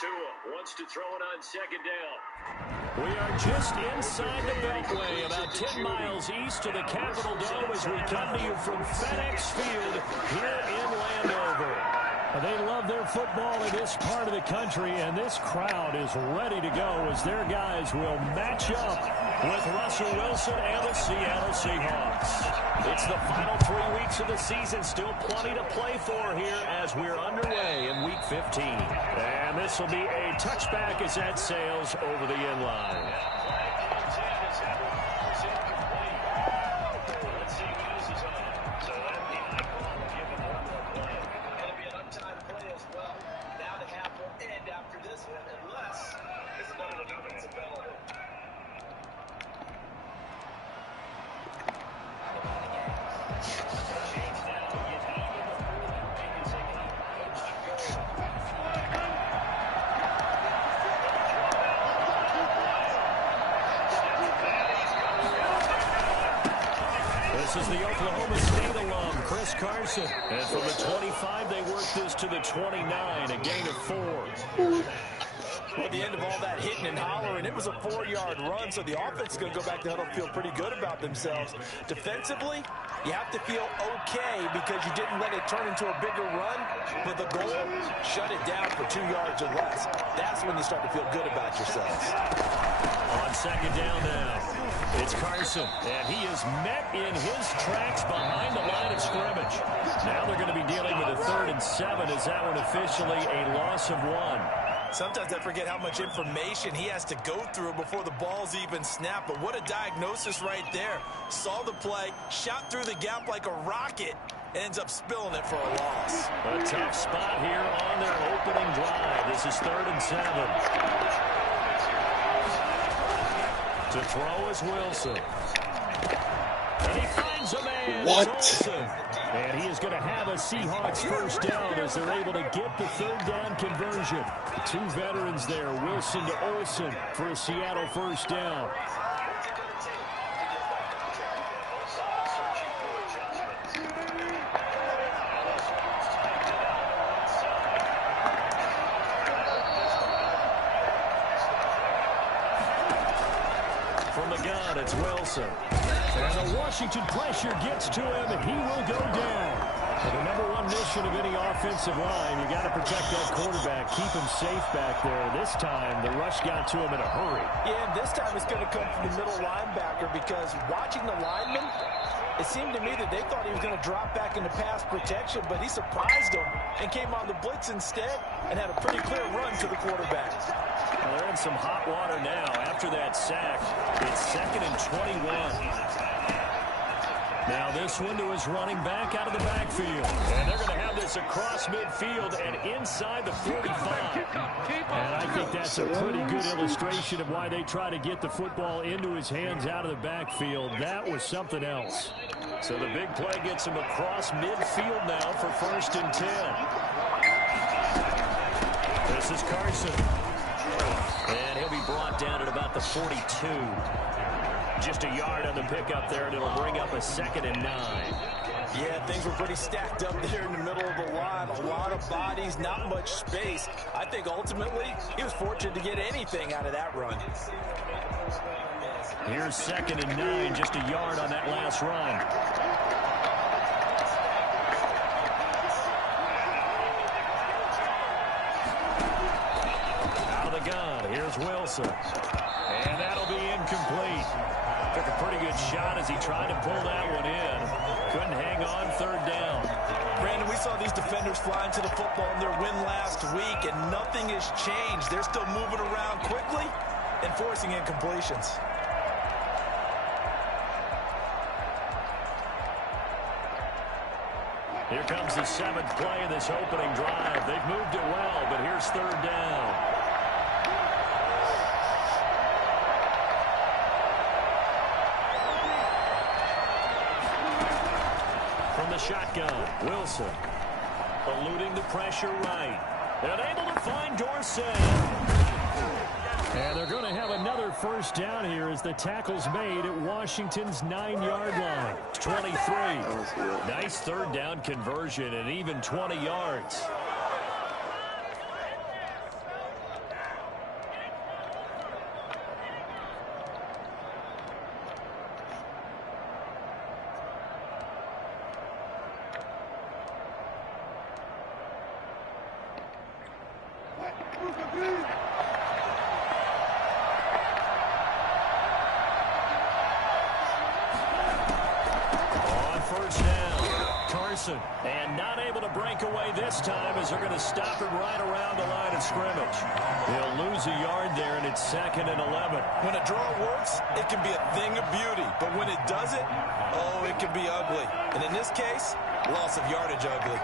Tua wants to throw it on second down. We are just inside the Beltway, about 10 miles east of the Capitol Dome as we come to you from FedEx Field here in Landover. They love their football in this part of the country, and this crowd is ready to go as their guys will match up with Russell Wilson and the Seattle Seahawks. It's the final 3 weeks of the season, still plenty to play for here as we're underway in Week 15. And this will be a touchback as that sails over the end line. This is the Oklahoma State alum, Carson. And from the 25, they work this to the 29, a gain of 4. Well, at the end of all that hitting and hollering, it was a 4-yard run, so the offense is going to go back to huddle, feel pretty good about themselves. Defensively, you have to feel okay because you didn't let it turn into a bigger run, but the goal, shut it down for 2 yards or less. That's when you start to feel good about yourselves. On second down now, it's Carson, and he is met in his tracks behind the line of scrimmage. Now they're going to be dealing with a 3rd and 7. Is that one officially a loss of 1? Sometimes I forget how much information he has to go through before the ball's even snapped. But what a diagnosis right there. Saw the play, shot through the gap like a rocket, ends up spilling it for a loss. A tough spot here on their opening drive. This is 3rd and 7. To throw is Wilson. And he finds a man. What? And he is going to have a Seahawks first down as they're able to get the 3rd down conversion. 2 veterans there, Wilson to Olsen for a Seattle first down. From the gun, it's Wilson. And the Washington pressure gets to him, and he will go down. And the number 1 mission of any offensive line, you got to protect that quarterback, keep him safe back there. This time, the rush got to him in a hurry. Yeah, and this time it's going to come from the middle linebacker because watching the lineman, it seemed to me that they thought he was going to drop back into pass protection, but he surprised them and came on the blitz instead and had a pretty clear run to the quarterback. Well, they're in some hot water now after that sack. It's 2nd and 21. Now this window is running back out of the backfield. And they're going to have this across midfield and inside the 45. And I think that's a pretty good illustration of why they try to get the football into his hands out of the backfield. That was something else. So the big play gets him across midfield now for 1st and 10. This is Carson. And he'll be brought down at about the 42. Just a yard on the pickup there, and it'll bring up a 2nd and 9. Yeah, things were pretty stacked up there in the middle of the line. A lot of bodies, not much space. I think ultimately he was fortunate to get anything out of that run. Here's 2nd and 9, just a yard on that last run. Out of the gun, here's Wilson. And that'll be incomplete. Took a pretty good shot as he tried to pull that one in. Couldn't hang on, 3rd down. Brandon, we saw these defenders flying to the football in their win last week, and nothing has changed. They're still moving around quickly and forcing incompletions. Here comes the 7th play of this opening drive. They've moved it well, but here's 3rd down. From the shotgun, Wilson eluding the pressure right. And able to find Dorsett. And they're going to have another first down here as the tackle's made at Washington's 9-yard line. 23. Nice third down conversion and even 20 yards. Carson, and not able to break away this time as they're going to stop it right around the line of scrimmage. They'll lose a yard there, and it's 2nd and 11. When a draw works, it can be a thing of beauty. But when it doesn't, oh, it can be ugly. And in this case, loss of yardage ugly.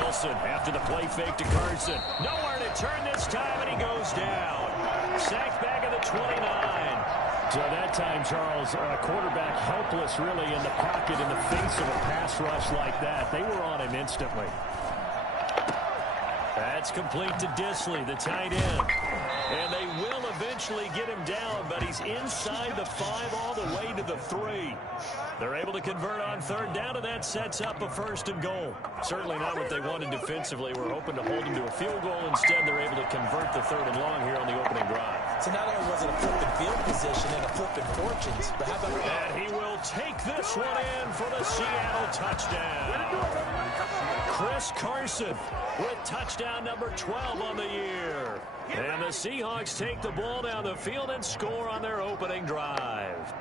Wilson after the play fake to Carson. Nowhere to turn this time, and he goes down. Sacked back at the 29. So that time, Charles, quarterback helpless really in the pocket in the face of a pass rush like that. They were on him instantly. That's complete to Disley, the tight end. And they will eventually get him down, but he's inside the 5 all the way to the 3. They're able to convert on third down, and that sets up a 1st and goal. Certainly not what they wanted defensively. We're hoping to hold him to a field goal. Instead, they're able to convert the 3rd and long here on the opening drive. So not only was it a flipping field position and a flipping fortunes, but how about that? And he will take this one in for the Seattle touchdown. Chris Carson with touchdown number 12 on the year. And the Seahawks take the ball down the field and score on their opening drive.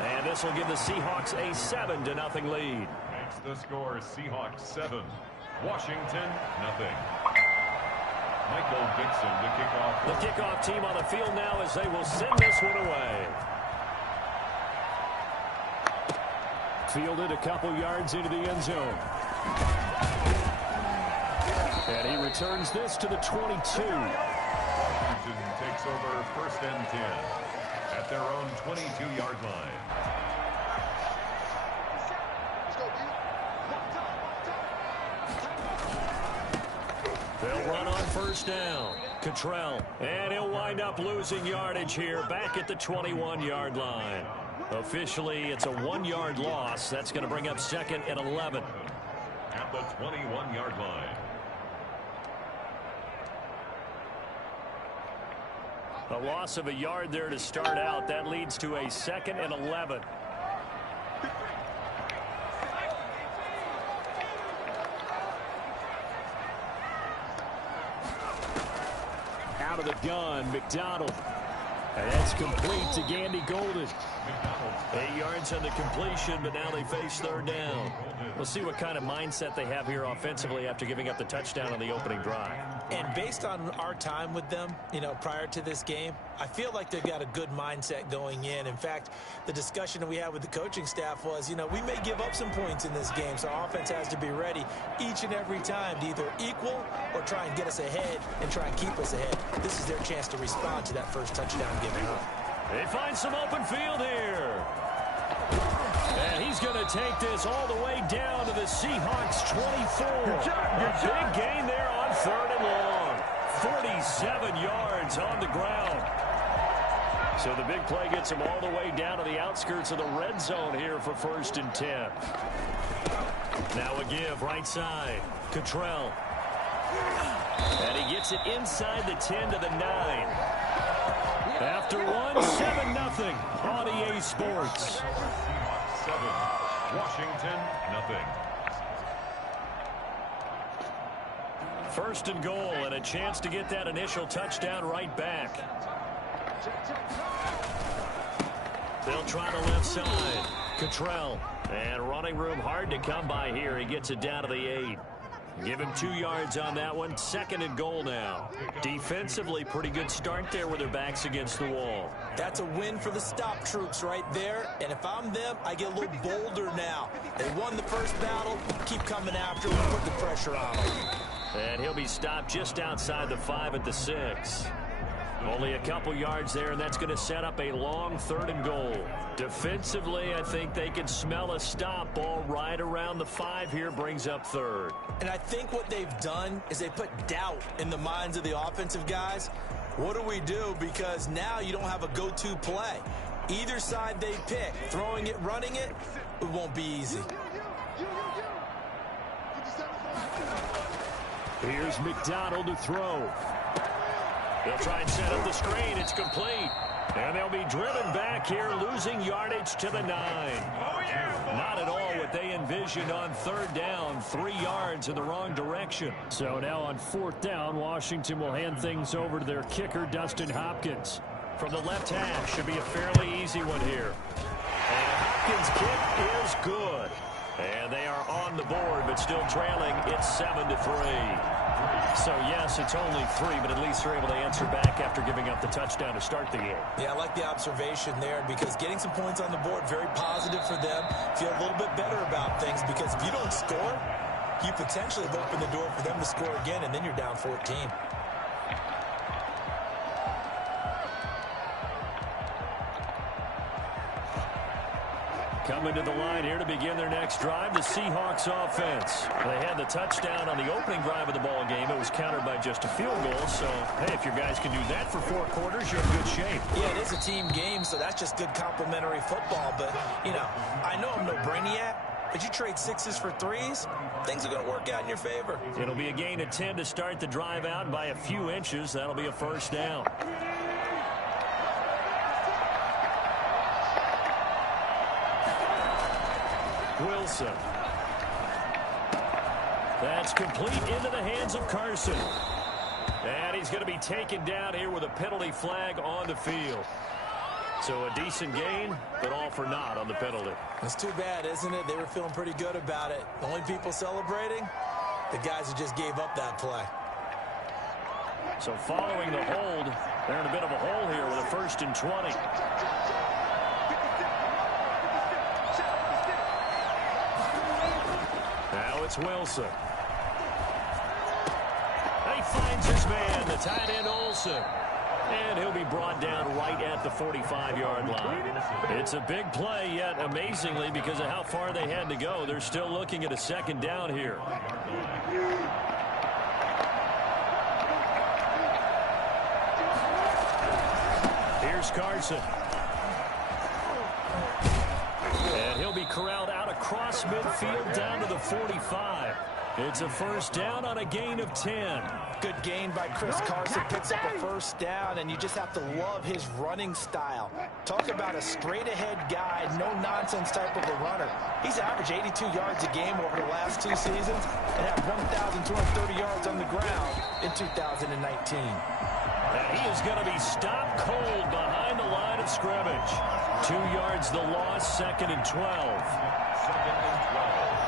And this will give the Seahawks a 7-0 lead. Makes the score Seahawks 7, Washington 0. Michael Dixon to kick off. The kickoff team on the field now as they will send this one away. Fielded a couple yards into the end zone. And he returns this to the 22. Washington takes over 1st and 10 at their own 22-yard line. They'll run on 1st down. Cottrell, and he'll wind up losing yardage here back at the 21-yard line. Officially, it's a 1-yard loss. That's going to bring up 2nd and 11. At the 21-yard line. A loss of a yard there to start out. That leads to a 2nd and 11. Out of the gun, McDonald. And that's complete to Gandy Golden. 8 yards on the completion, but now they face 3rd down. We'll see what kind of mindset they have here offensively after giving up the touchdown on the opening drive. And based on our time with them, prior to this game, I feel like they've got a good mindset going in. In fact, the discussion that we had with the coaching staff was, we may give up some points in this game, so our offense has to be ready each and every time to either equal or try and get us ahead and try and keep us ahead. This is their chance to respond to that first touchdown given up. They find some open field here. And he's going to take this all the way down to the Seahawks 24. Big gain there on 3rd and long. 47 yards on the ground. So the big play gets him all the way down to the outskirts of the red zone here for 1st and 10. Now a give right side. Cottrell. And he gets it inside the 10 to the 9. After one, 7-0 on EA Sports. 7, Washington 0. 1st and goal and a chance to get that initial touchdown right back. They'll try the left side. Cottrell. And running room hard to come by here. He gets it down to the 8. Give him 2 yards on that one. 2nd and goal now. Defensively, pretty good start there with their backs against the wall. That's a win for the stop troops right there. And if I'm them, I get a little bolder now. They won the first battle. Keep coming after them and put the pressure on them. And he'll be stopped just outside the 5 at the 6. The Only a couple yards there, and that's going to set up a long 3rd and goal. Defensively, I think they can smell a stop. Ball right around the 5 here, brings up 3rd. And I think what they've done is they put doubt in the minds of the offensive guys. What do we do? Because now you don't have a go-to play. Either side they pick, throwing it, running it, it won't be easy. Here's McDonald to throw. They'll try and set up the screen. It's complete. And they'll be driven back here, losing yardage to the 9. Not at all what they envisioned on 3rd down. 3 yards in the wrong direction. So now on 4th down, Washington will hand things over to their kicker, Dustin Hopkins. From the left half, should be a fairly easy one here. And Hopkins' kick is good. And they are on the board, but still trailing. It's 7-3. So, yes, it's only 3, but at least they're able to answer back after giving up the touchdown to start the game. Yeah, I like the observation there because getting some points on the board, very positive for them. Feel a little bit better about things because if you don't score, you potentially have opened the door for them to score again, and then you're down 14. Coming to the line here to begin their next drive, the Seahawks offense. They had the touchdown on the opening drive of the ball game. It was countered by just a field goal. So, hey, if your guys can do that for 4 quarters, you're in good shape. Yeah, it is a team game, so that's just good complimentary football. But, you know, I know I'm no brainiac, but you trade 6s for 3s, things are going to work out in your favor. It'll be a gain of 10 to start the drive out by a few inches. That'll be a 1st down. Wilson. That's complete into the hands of Carson. And he's going to be taken down here with a penalty flag on the field. So a decent gain, but all for naught on the penalty. It's too bad, isn't it? They were feeling pretty good about it. The only people celebrating, the guys who just gave up that play. So following the hold, they're in a bit of a hole here with a 1st and 20. Now it's Wilson. He finds his man, the tight end Olsen. And he'll be brought down right at the 45-yard line. It's a big play, yet amazingly, because of how far they had to go, they're still looking at a 2nd down here. Here's Carson. And he'll be corralled out across midfield down to the 45. It's a 1st down on a gain of 10. Good gain by Chris Carson. Picks up a 1st down, and you just have to love his running style. Talk about a straight-ahead guy, no-nonsense type of a runner. He's averaged 82 yards a game over the last 2 seasons and had 1,230 yards on the ground in 2019. And he is going to be stopped cold behind the line of scrimmage. 2 yards the loss, 2nd and 12. 2nd and 12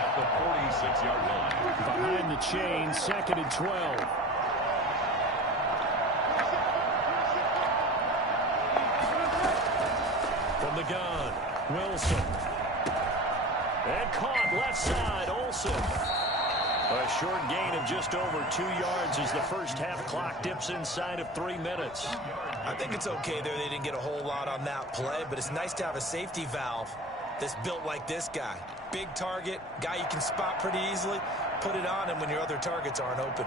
at the 46-yard line. Behind the chain, 2nd and 12. From the gun, Wilson. And caught left side, Olsen. A short gain of just over 2 yards as the 1st half clock dips inside of 3 minutes. I think it's okay there. They didn't get a whole lot on that play, but it's nice to have a safety valve that's built like this guy. Big target, guy you can spot pretty easily. Put it on him when your other targets aren't open.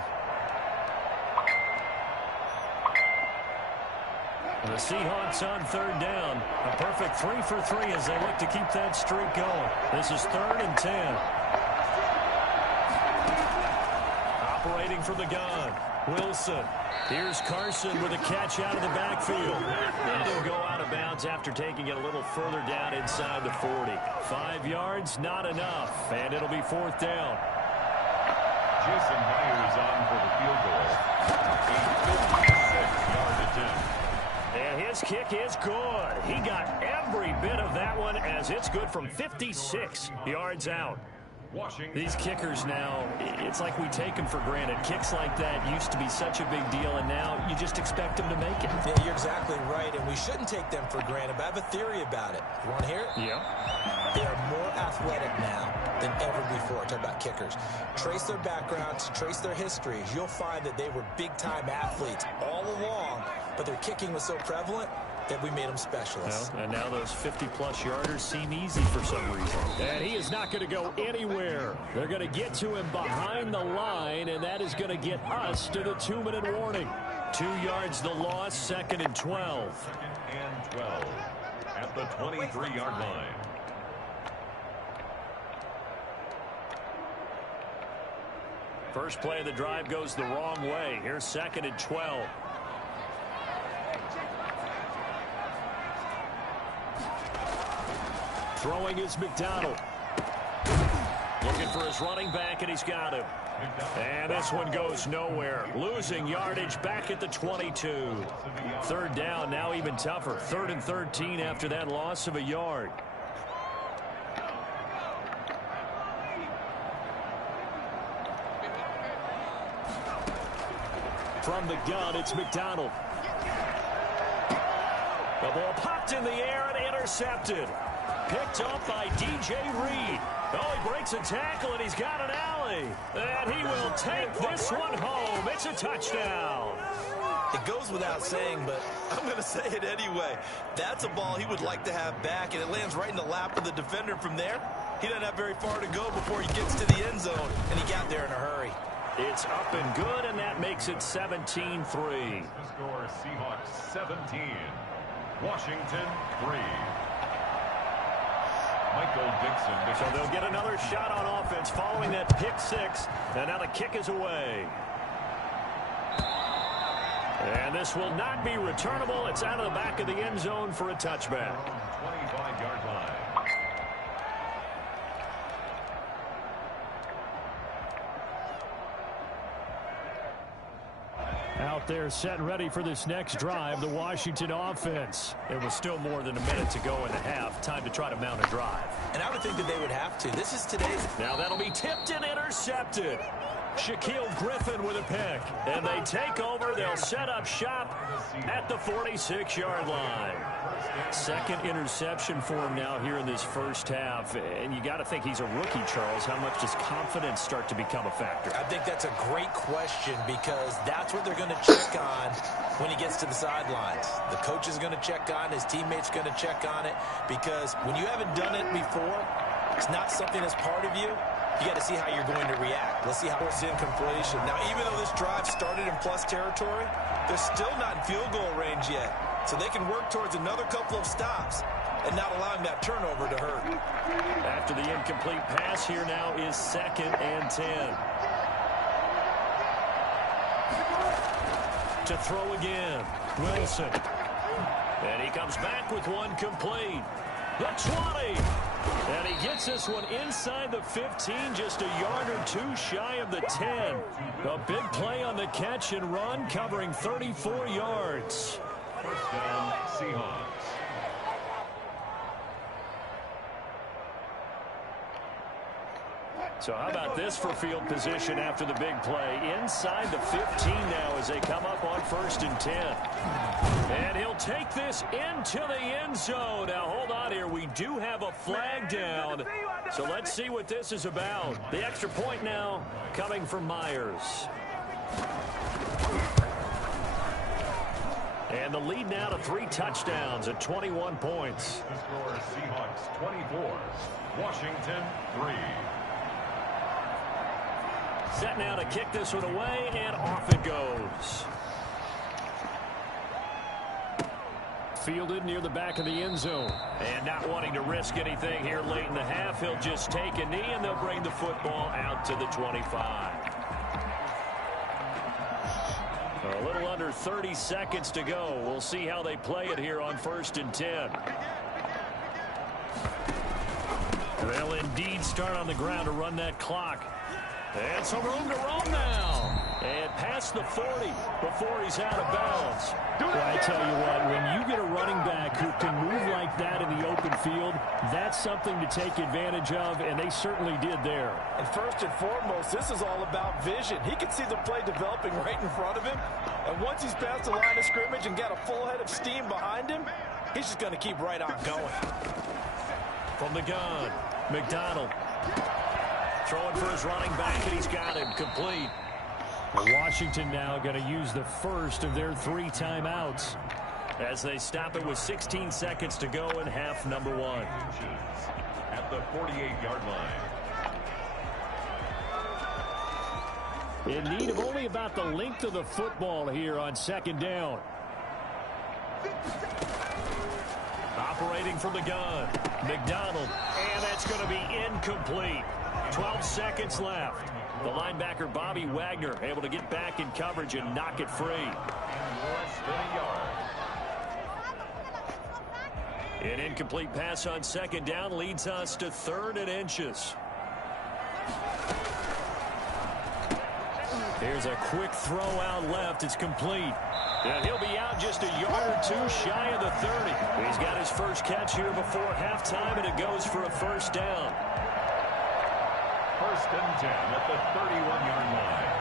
The Seahawks on 3rd down. A perfect 3 for 3 as they look to keep that streak going. This is 3rd and 10. Operating from the gun, Wilson. Here's Carson with a catch out of the backfield. And he'll go out of bounds after taking it a little further down inside the 40. 5 yards, not enough. And it'll be 4th down. Jason Myers on for the field goal. A 56-yard attempt. And his kick is good. He got every bit of that one as it's good from 56 yards out. Washington. These kickers now, it's like we take them for granted. Kicks like that used to be such a big deal, and now you just expect them to make it. Yeah, you're exactly right, and we shouldn't take them for granted, but I have a theory about it. You want to hear it? Yeah. They are more athletic now than ever before. Talk about kickers. Trace their backgrounds, trace their histories. You'll find that they were big-time athletes all along, but their kicking was so prevalent that we made them specialists. Well, and now those 50-plus yarders seem easy for some reason. And he is not going to go anywhere. They're going to get to him behind the line, and that is going to get us to the 2-minute warning. 2 yards the loss, 2nd and 12. 2nd and 12 at the 23-yard line. First play of the drive goes the wrong way. Here's 2nd and 12. Throwing is McDonald. Looking for his running back, and he's got him. And this one goes nowhere. Losing yardage back at the 22. 3rd down, now even tougher. 3rd and 13 after that loss of a yard. From the gun, it's McDonald. The ball popped in the air and intercepted. Picked up by D.J. Reed. Oh, he breaks a tackle, and he's got an alley. And he will take this one home. It's a touchdown. It goes without saying, but I'm going to say it anyway. That's a ball he would like to have back, and it lands right in the lap of the defender from there. He doesn't have very far to go before he gets to the end zone, and he got there in a hurry. It's up and good, and that makes it 17-3. The score, Seahawks 17, Washington 3. Michael Dixon. So they'll get another shot on offense following that pick six, and now the kick is away. And this will not be returnable. It's out of the back of the end zone for a touchback. 25-yard line. Out there set and ready for this next drive, the Washington offense. It was still more than a minute to go in the half. Time to try to mount a drive. And I would think that they would have to. This is today's. Now that'll be tipped and intercepted. Shaquille Griffin with a pick. And they take over. They'll set up shop at the 46-yard line. 2nd interception for him now here in this first half. And you got to think he's a rookie, Charles. How much does confidence start to become a factor? I think that's a great question because that's what they're going to check on when he gets to the sidelines. The coach is going to check on it. His teammates going to check on it because when you haven't done it before, it's not something that's part of you. You got to see how you're going to react. Let's see how it's in completion. Now, even though this drive started in plus territory, they're still not in field goal range yet. So they can work towards another couple of stops and not allowing that turnover to hurt. After the incomplete pass, here now is 2nd and 10. To throw again, Wilson. And he comes back with one complete. The 20. And he gets this one inside the 15, just a yard or two shy of the 10. A big play on the catch and run, covering 34 yards. First down, Seahawks. So how about this for field position after the big play? Inside the 15 now as they come up on 1st and 10. And he'll take this into the end zone. Now hold on here. We do have a flag down. So let's see what this is about. The extra point now coming from Myers. And the lead now to 3 touchdowns at 21 points. The score, Seahawks 24, Washington 3. Set now to kick this one away, and off it goes. Fielded near the back of the end zone. And not wanting to risk anything here late in the half, he'll just take a knee, and they'll bring the football out to the 25. A little under 30 seconds to go. We'll see how they play it here on 1st and 10. They'll indeed start on the ground to run that clock. And some room to roam now. And past the 40 before he's out of bounds. Well, I tell you what, when you get a running back who can move like that in the open field. That's something to take advantage of, and they certainly did there. And first and foremost, this is all about vision. He can see the play developing right in front of him. And once he's past the line of scrimmage and got a full head of steam behind him, he's just going to keep right on going. From the gun, McDonald. Throwing for his running back, and he's got him complete. Washington now going to use the first of their 3 timeouts as they stop it with 16 seconds to go in half number 1. At the 48-yard line. In need of only about the length of the football here on second down. Operating from the gun, McDonald, and that's going to be incomplete. 12 seconds left. The linebacker, Bobby Wagner, able to get back in coverage and knock it free. Less than a yard. An incomplete pass on second down leads us to 3rd and inches. Here's a quick throw out left. It's complete. And he'll be out just a yard or 2 shy of the 30. He's got his first catch here before halftime, and it goes for a first down. 1st and 10 at the 31-yard line.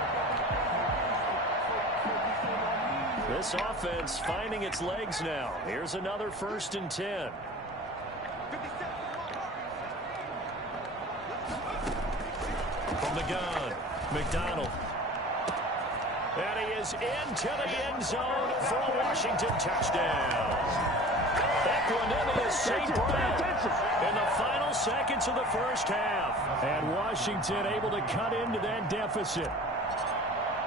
This offense finding its legs now. Here's another 1st and 10. From the gun, McDonald. And he is into the end zone for a Washington touchdown. Equanimous St. Brown in the final seconds of the first half. And Washington able to cut into that deficit.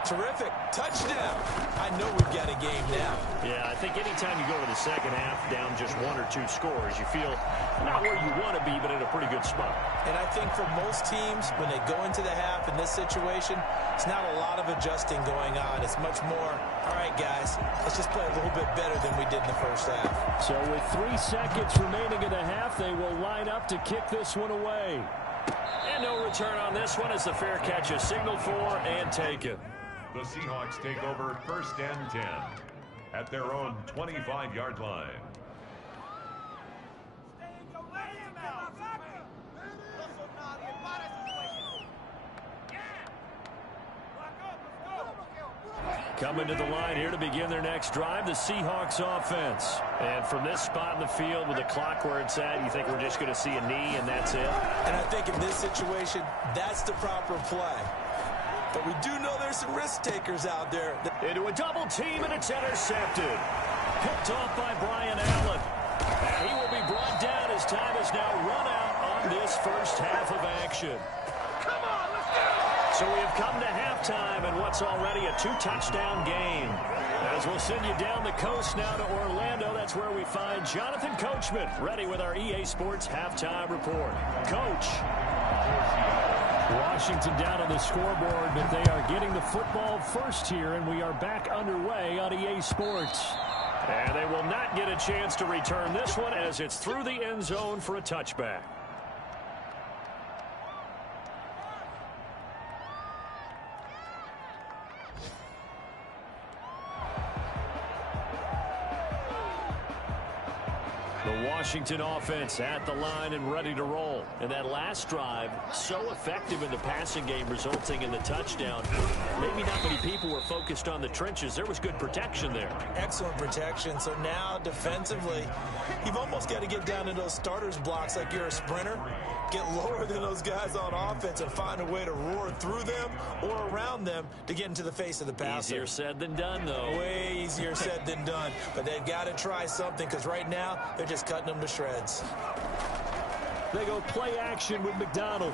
Terrific. Touchdown. I know we've got a game now. Yeah, I think anytime you go to the second half down just 1 or 2 scores, you feel not where you want to be, but in a pretty good spot. And I think for most teams, when they go into the half in this situation, it's not a lot of adjusting going on. It's much more, all right, guys, let's just play a little bit better than we did in the first half. So with 3 seconds remaining in the half, they will line up to kick this one away. And no return on this one as the fair catch is signaled for and taken. The Seahawks take over 1st and 10 at their own 25-yard line. Coming to the line here to begin their next drive, the Seahawks offense. And from this spot in the field with the clock where it's at, you think we're just going to see a knee and that's it? And I think in this situation, that's the proper play. But we do know there's some risk takers out there. Into a double team, and it's intercepted. Picked off by Brian Allen. And he will be brought down as time is now run out on this first half of action. Come on, let's go! So we have come to halftime in what's already a 2-touchdown game. As we'll send you down the coast now to Orlando, that's where we find Jonathan Coachman, ready with our EA Sports halftime report. Coach. Washington down on the scoreboard, but they are getting the football first here, and we are back underway on EA Sports. And they will not get a chance to return this one as it's through the end zone for a touchback. The Washington offense at the line and ready to roll. And that last drive, so effective in the passing game, resulting in the touchdown. Maybe not many people were focused on the trenches. There was good protection there. Excellent protection. So now, defensively, you've almost got to get down in those starters blocks like you're a sprinter. Get lower than those guys on offense and find a way to roar through them or around them to get into the face of the passer. Easier said than done, though. Way easier said than done. But they've got to try something because right now they're just cutting them to shreds. They go play action with McDonald.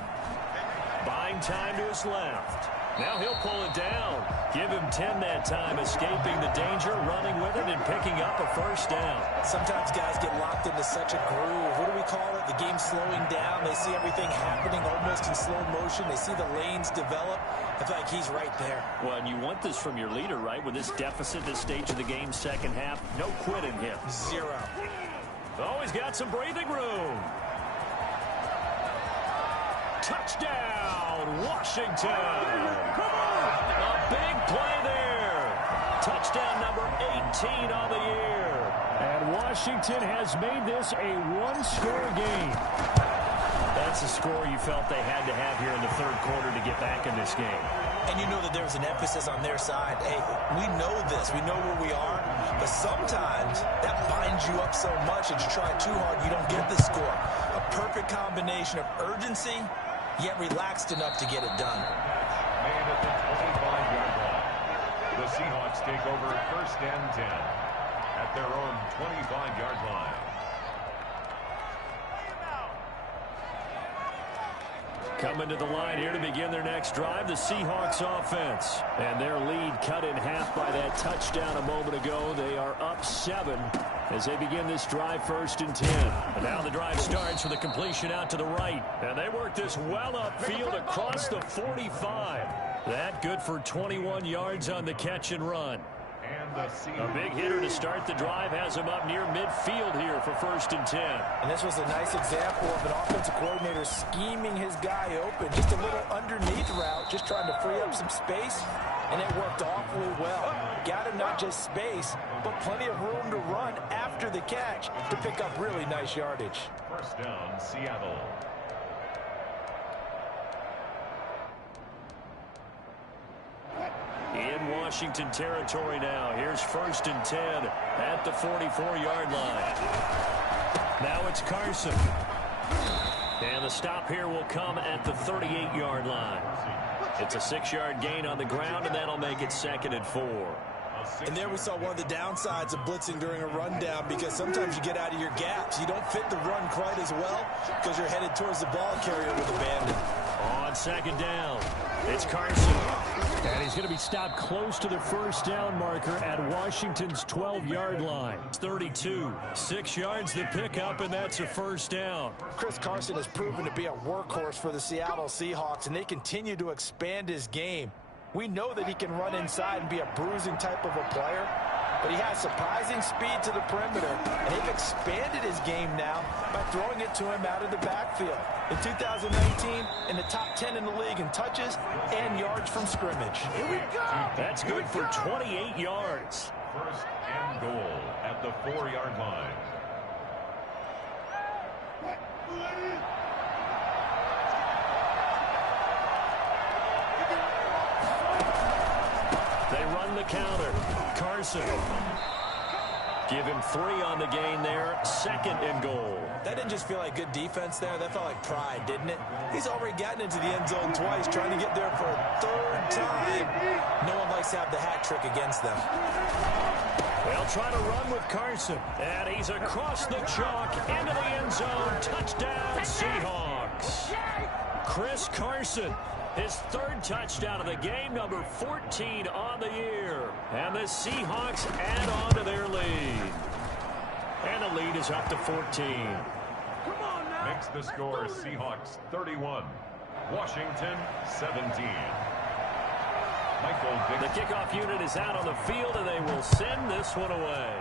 Buying time to his left. Now he'll pull it down. Give him 10 that time, escaping the danger, running with it, and picking up a first down. Sometimes guys get locked into such a groove. What do we call it? The game's slowing down. They see everything happening almost in slow motion. They see the lanes develop. I feel like he's right there. Well, and you want this from your leader, right? With this deficit, this stage of the game's second half, no quitting him. Zero. Oh, he's got some breathing room. Touchdown, Washington. Come on! A big play there. Touchdown number 18 on the year. And Washington has made this a one-score game. That's the score you felt they had to have here in the third quarter to get back in this game. And you know that there was an emphasis on their side. Hey, we know this. We know where we are. But sometimes that binds you up so much that you try too hard, you don't get the score. A perfect combination of urgency, yet relaxed enough to get it done. Made at the 25-yard line. The Seahawks take over first and 10 at their own 25-yard line. Coming to the line here to begin their next drive, the Seahawks offense. And their lead cut in half by that touchdown a moment ago. They are up 7 as they begin this drive first and 10. And now the drive starts with a completion out to the right. And they work this well upfield across the 45. That good for 21 yards on the catch and run. A big hitter to start the drive has him up near midfield here for first and 10. And this was a nice example of an offensive coordinator scheming his guy open. Just a little underneath route, just trying to free up some space, and it worked awfully well. Got him not just space, but plenty of room to run after the catch to pick up really nice yardage. First down, Seattle. In Washington territory now. Here's first and 10 at the 44-yard line. Now it's Carson. And the stop here will come at the 38-yard line. It's a 6-yard gain on the ground, and that'll make it second and 4. And there we saw one of the downsides of blitzing during a rundown, because sometimes you get out of your gaps. You don't fit the run quite as well because you're headed towards the ball carrier with abandon. On second down, it's Carson. And he's going to be stopped close to the first down marker at Washington's 12-yard line. It's 32. 6 yards the pickup, and that's a first down. Carson has proven to be a workhorse for the Seattle Seahawks, and they continue to expand his game. We know that he can run inside and be a bruising type of a player, but he has surprising speed to the perimeter, and they've expanded his game now by throwing it to him out of the backfield. In 2019, in the top 10 in the league in touches and yards from scrimmage. Here we go. That's good for 28 yards. First and goal at the 4-yard line. They run the counter. Carson. Give him 3 on the gain there. Second and goal. That didn't just feel like good defense there. That felt like pride, didn't it? He's already gotten into the end zone twice, trying to get there for a third time. No one likes to have the hat trick against them. They'll try to run with Carson. And he's across the chalk into the end zone. Touchdown, Seahawks. Chris Carson. His 3rd touchdown of the game, number 14 on the year. And the Seahawks add on to their lead. And the lead is up to 14. Come on now. Makes the score Seahawks 31, Washington 17. Michael The Vick. kickoff unit is out on the field, and they will send this one away.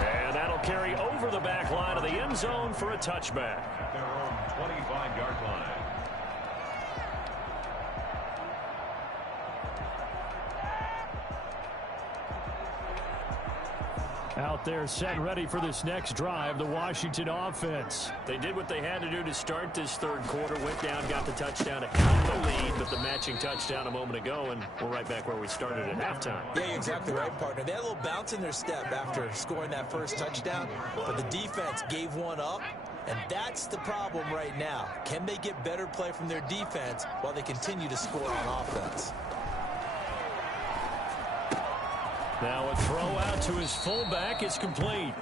And that'll carry over the back line of the end zone for a touchback. At their own 25-yard line. Out there set and ready for this next drive, the Washington offense. They did what they had to do to start this third quarter. Went down, got the touchdown to cut the lead, but the matching touchdown a moment ago, and we're right back where we started at halftime. Yeah, you're exactly right, partner. They had a little bounce in their step after scoring that first touchdown, but the defense gave one up, and that's the problem right now. Can they get better play from their defense while they continue to score on offense? Now a throw out to his fullback is complete.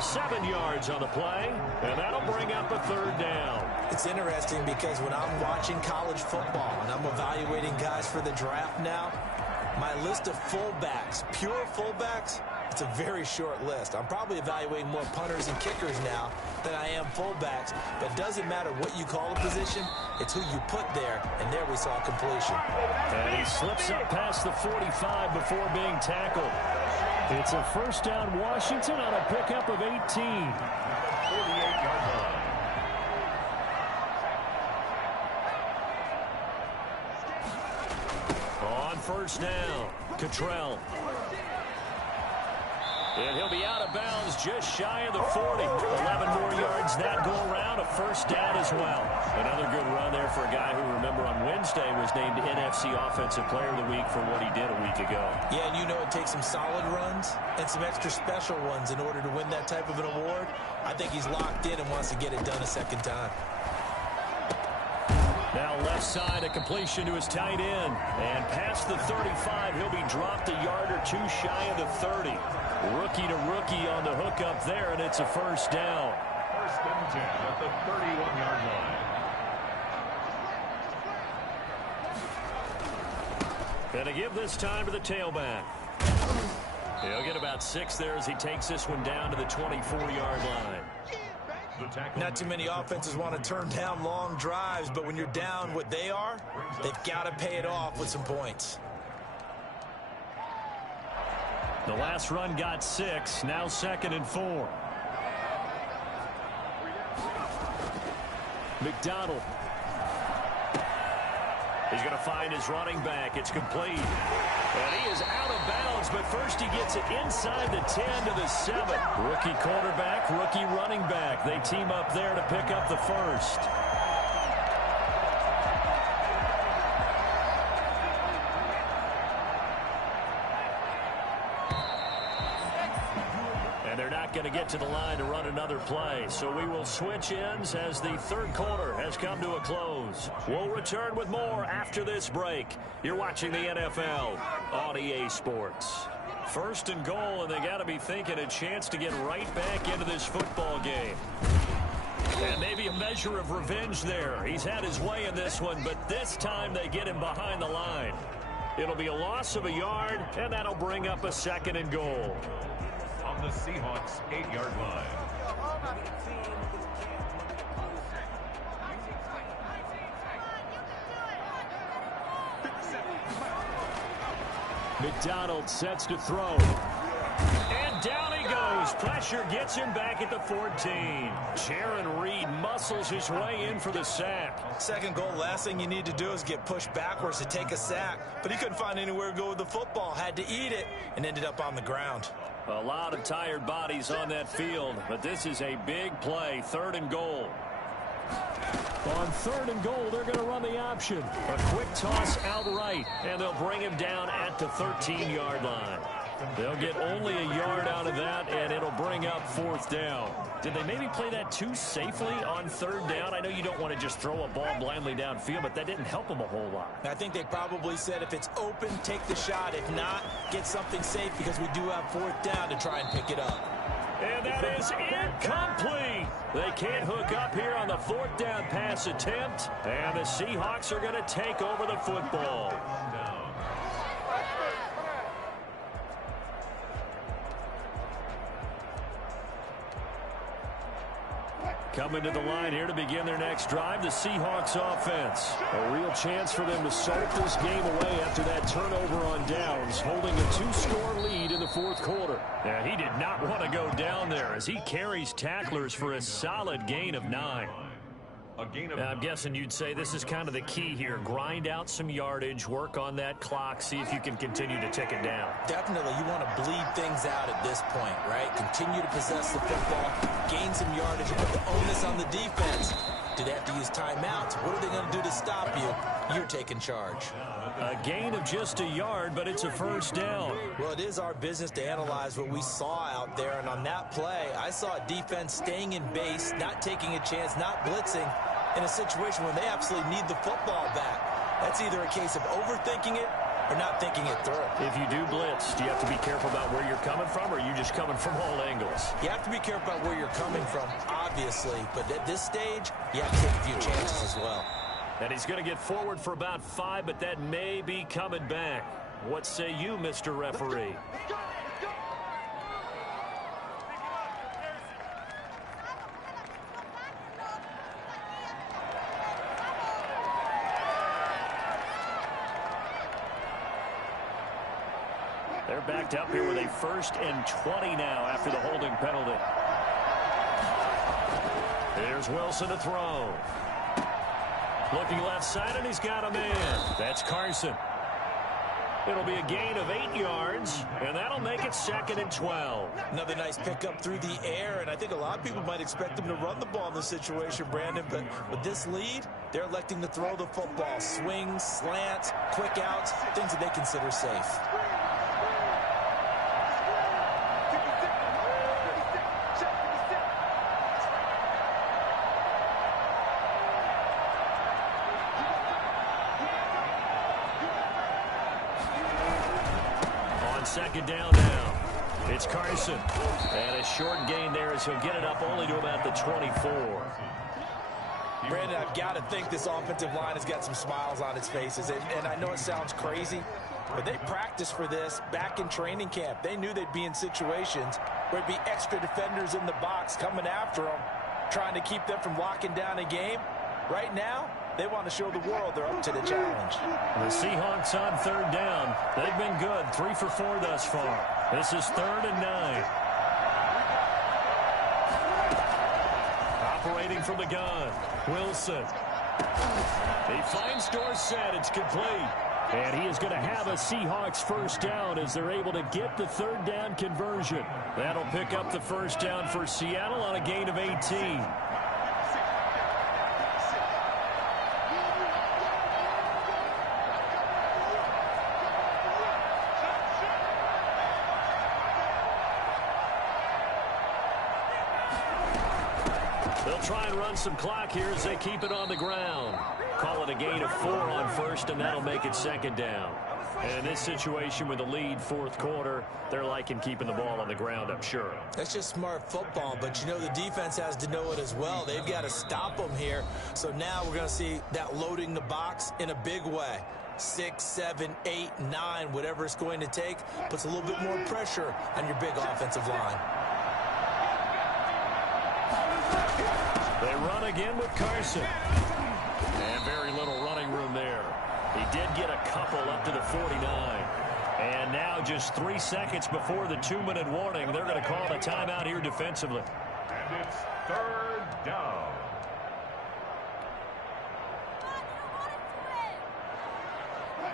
7 yards on the play, and that'll bring up a third down. It's interesting because when I'm watching college football and I'm evaluating guys for the draft now, my list of fullbacks, pure fullbacks, it's a very short list. I'm probably evaluating more punters and kickers now than I am fullbacks, but it doesn't matter what you call a position, it's who you put there, and there we saw completion. And he slips up past the 45 before being tackled. It's a first down Washington on a pickup of 18. 48-yard line. On first down, Cottrell. And he'll be out of bounds just shy of the 40. 11 more yards that go around. A first down as well. Another good run there for a guy who, remember, on Wednesday was named NFC Offensive Player of the Week for what he did a week ago. Yeah, and you know it takes some solid runs and some extra special ones in order to win that type of an award. I think he's locked in and wants to get it done a second time. Now left side, a completion to his tight end. And past the 35, he'll be dropped a yard or two shy of the 30. Rookie to rookie on the hook up there, and it's a first down. First and 10 at the 31-yard line. And to give this time to the tailback. He'll get about 6 there as he takes this one down to the 24-yard line. Not too many offenses want to turn down long drives, but when you're down what they are, they've got to pay it off with some points. The last run got 6, now 2nd and 4. McDonald. He's going to find his running back. It's complete. And he is out of bounds, but first he gets it inside the 10 to the 7. Rookie quarterback, rookie running back. They team up there to pick up the first. Going to get to the line to run another play. So we will switch ends as the third quarter has come to a close. We'll return with more after this break. You're watching the NFL on EA Sports. First and goal, and they got to be thinking a chance to get right back into this football game. And maybe a measure of revenge there. He's had his way in this one, but this time they get him behind the line. It'll be a loss of a yard, and that'll bring up a 2nd and goal. On the Seahawks 8-yard line. McDonald sets to throw. And down he goes. Pressure gets him back at the 14. Jaron Reed muscles his way in for the sack. Second goal, last thing you need to do is get pushed backwards to take a sack. But he couldn't find anywhere to go with the football. Had to eat it and ended up on the ground. A lot of tired bodies on that field, but this is a big play. 3rd and goal. On 3rd and goal, they're going to run the option. A quick toss out right, and they'll bring him down at the 13-yard line. They'll get only a yard out of that, and it'll bring up 4th down. Did they maybe play that too safely on 3rd down? I know you don't want to just throw a ball blindly downfield, but that didn't help them a whole lot. I think they probably said if it's open, take the shot. If not, get something safe because we do have 4th down to try and pick it up. And that is incomplete. They can't hook up here on the 4th down pass attempt, and the Seahawks are going to take over the football. Coming to the line here to begin their next drive, the Seahawks offense. A real chance for them to salt this game away after that turnover on downs, holding a 2-score lead in the 4th quarter. Now, he did not want to go down there as he carries tacklers for a solid gain of 9. Now, I'm guessing you'd say this is kind of the key here. Grind out some yardage, work on that clock, see if you can continue to tick it down. Definitely. You want to bleed things out at this point, right? Continue to possess the football, gain some yardage, and put the onus on the defense. Do they have to use timeouts? What are they going to do to stop you? You're taking charge. A gain of just a yard, but it's a first down. Well, it is our business to analyze what we saw out there, and on that play, I saw a defense staying in base, not taking a chance, not blitzing, in a situation where they absolutely need the football back. That's either a case of overthinking it or not thinking it through. If you do blitz, do you have to be careful about where you're coming from, or are you just coming from all angles? You have to be careful about where you're coming from, obviously, but at this stage, you have to take a few chances as well. And he's going to get forward for about 5, but that may be coming back. What say you, Mr. Referee? They're backed up here with a 1st and 20 now after the holding penalty. Here's Wilson to throw. Looking left side, and he's got a man. That's Carson. It'll be a gain of 8 yards, and that'll make it 2nd and 12. Another nice pickup through the air, and I think a lot of people might expect them to run the ball in this situation, Brandon, but with this lead, they're electing to throw the football. Swings, slants, quick outs, things that they consider safe. Second down now. It's Carson. And a short gain there as he'll get it up only to about the 24. Brandon, I've got to think this offensive line has got some smiles on its faces. And I know it sounds crazy, but they practiced for this back in training camp. They knew they'd be in situations where there'd be extra defenders in the box coming after them, trying to keep them from locking down a game. Right now, they want to show the world they're up to the challenge. The Seahawks on 3rd down. They've been good. 3 for 4 thus far. This is 3rd and 9. Operating from the gun. Wilson. He finds Dorsett. It's complete. And he is going to have a Seahawks first down as they're able to get the 3rd down conversion. That'll pick up the first down for Seattle on a gain of 18. They'll try and run some clock here as they keep it on the ground. Call it a gain of 4 on first, and that'll make it 2nd down. And in this situation with the lead 4th quarter, they're liking keeping the ball on the ground, I'm sure. That's just smart football, but you know the defense has to know it as well. They've got to stop them here. So now we're going to see that loading the box in a big way. 6, 7, 8, 9, whatever it's going to take, puts a little bit more pressure on your big offensive line. They run again with Carson. And very little running room there. He did get a couple up to the 49. And now just 3 seconds before the 2-minute warning, they're going to call a timeout here defensively. And it's 3rd down.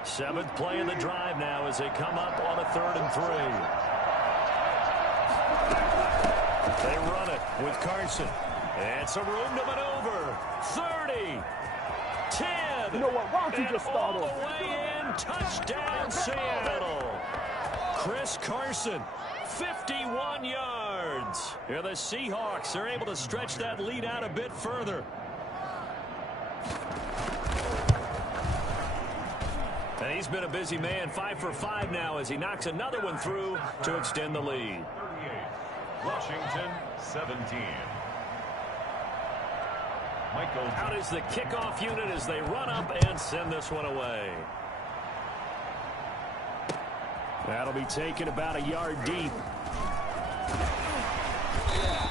Seventh play in the drive now as they come up on a 3rd and 3. They run it with Carson. And some room to maneuver. 30. 10. You know what? Why don't you just start all the off? way in. Touchdown, Seattle. Chris Carson, 51 yards. Here the Seahawks are able to stretch that lead out a bit further. And he's been a busy man. 5 for 5 now as he knocks another one through to extend the lead. 38. Washington, 17. Michael. Out is the kickoff unit as they run up and send this one away. That'll be taken about a yard deep.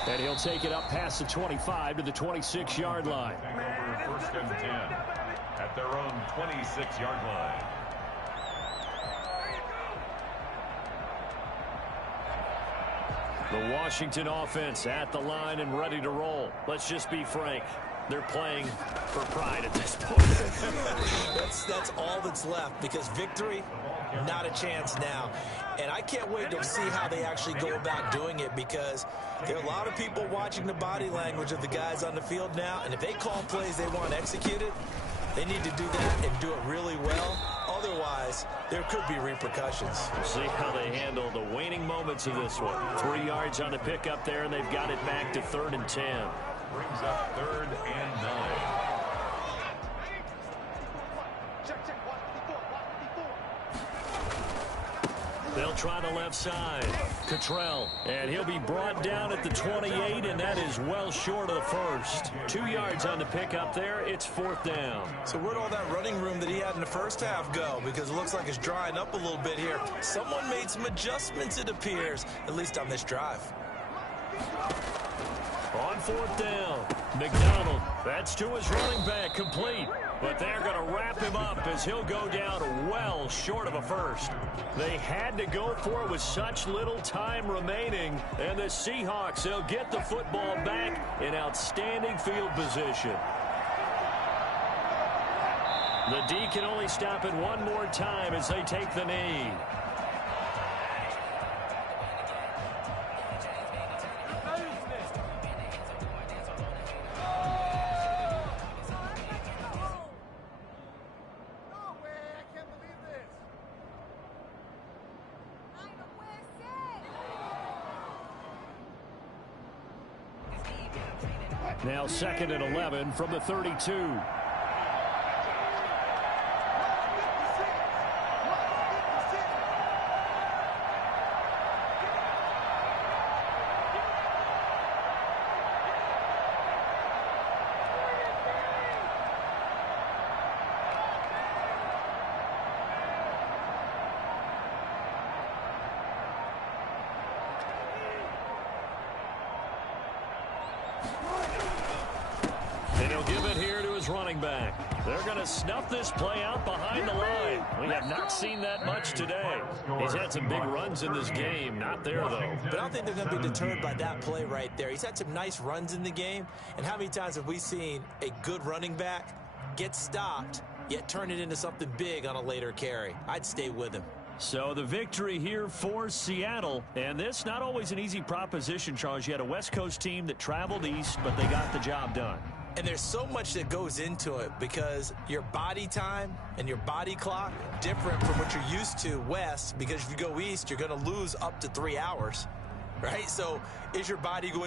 And he'll take it up past the 25 to the 26-yard line. Over 1st and 10 at their own 26-yard line. The Washington offense at the line and ready to roll. Let's just be frank. They're playing for pride at this point. That's all that's left because victory, not a chance now. And I can't wait to see how they actually go about doing it because there are a lot of people watching the body language of the guys on the field now. And if they call plays they want executed, they need to do that and do it really well. Otherwise, there could be repercussions. We'll see how they handle the waning moments of this one. 3 yards on the pickup there, and they've got it back to 3rd and 10. Brings up 3rd and 9. They'll try the left side. Cottrell, and he'll be brought down at the 28, and that is well short of the first. 2 yards on the pickup there. It's 4th down. So where'd all that running room that he had in the first half go? Because it looks like it's drying up a little bit here. Someone made some adjustments, it appears, at least on this drive. On 4th down, McDonald, that's to his running back, complete. But they're going to wrap him up as he'll go down well short of a first. They had to go for it with such little time remaining. And the Seahawks, they'll get the football back in outstanding field position. The D can only stop it one more time as they take the knee. Now 2nd and 11 from the 32. And he'll give it here to his running back. They're going to snuff this play out behind the line. We have not seen that much today. He's had some big runs in this game. Not there, though. But I don't think they're going to be deterred by that play right there. He's had some nice runs in the game. And how many times have we seen a good running back get stopped, yet turn it into something big on a later carry? I'd stay with him. So the victory here for Seattle. And this, not always an easy proposition, Charles. You had a West Coast team that traveled east, but they got the job done. And there's so much that goes into it because your body time and your body clock different from what you're used to west, because if you go east, you're going to lose up to 3 hours, right? So is your body going